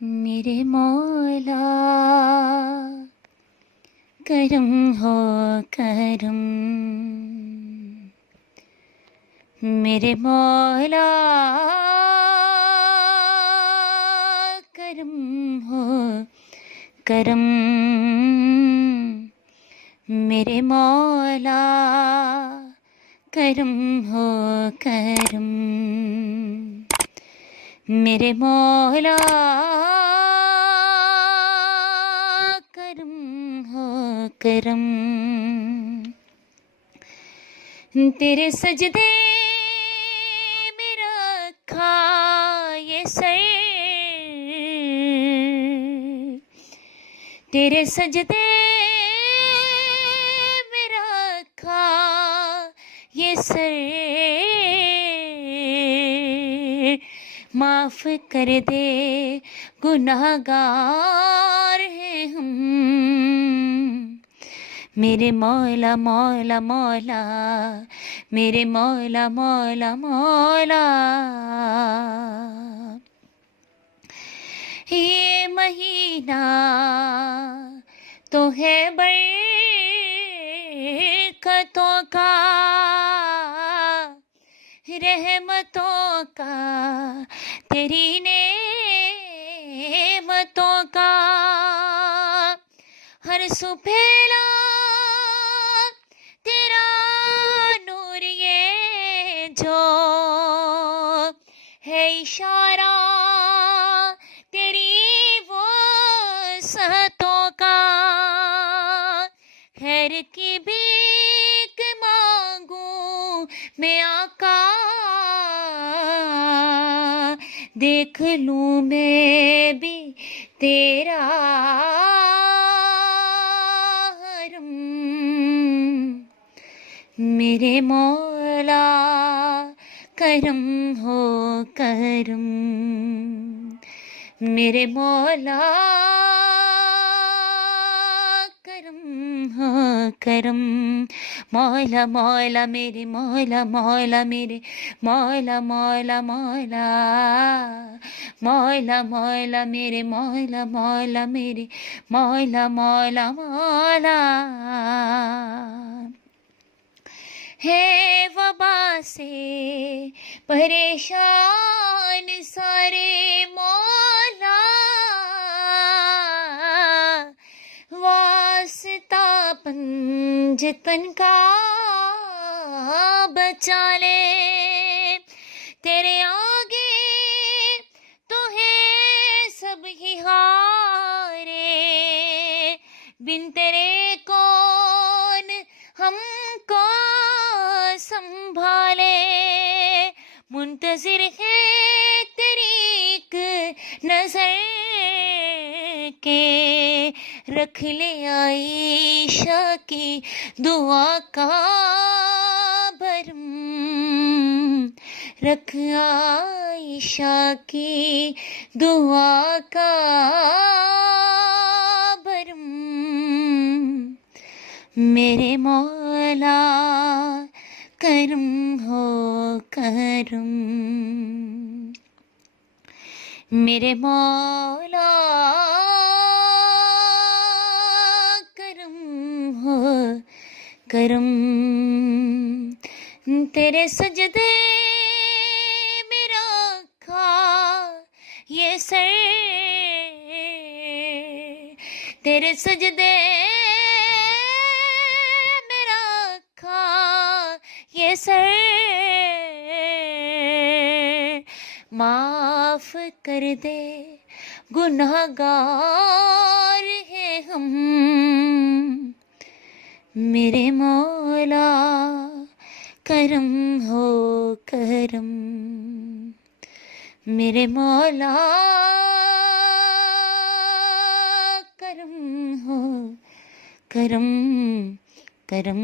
میرے مولا کرم ہو کرم، میرے مولا کرم ہو کرم، میرے مولا کرم ہو کرم، میرے مولا کرم ہو کرم، تیرے سجدے میں رکھا یہ سر، تیرے سجدے میں رکھا یہ سر، معاف کر دے گناہ گار ہیں ہم، میرے مولا مولا مولا، میرے مولا مولا مولا، یہ مہینہ تو ہے برکتوں کا، رحمتوں کا، تیری نعمتوں کا، ہر سو پھیلا تیرا نور، یہ جو ہے اشارہ تیری وسعتوں کا، خیر کی بھیک مانگوں میں آقا، دیکھ لوں میں بھی تیرا حرم، میرے مولا کرم ہو کرم، میرے مولا کرم ہو کرم، مولا مولا میرے مولا مولا میرے مولا مولا مولا، مولا مولا میرے مولا مولا میرے مولا مولا مولا، ہے وبا سے پریشان سارے مولا، واسطہ پنجتن کا بچا لے، تیرے آگے تو ہے سب ہی ہارے، بن تیرے کون ہم کو سنبھالے، منتظر ہے تیری ایک نظر کے، رکھ لے عائشہ کی دعا کا بھرم، رکھ عائشہ کی دعا کا بھرم، میرے مولا کرم ہو کرم، میرے مولا کرم ہو کرم، تیرے سجدے میں رکھا یہ سر، تیرے سجدے میں رکھا یہ سر، معاف کر دے گناہ گار ہیں ہم، میرے مولا کرم ہو کرم، میرے مولا کرم ہو کرم کرم،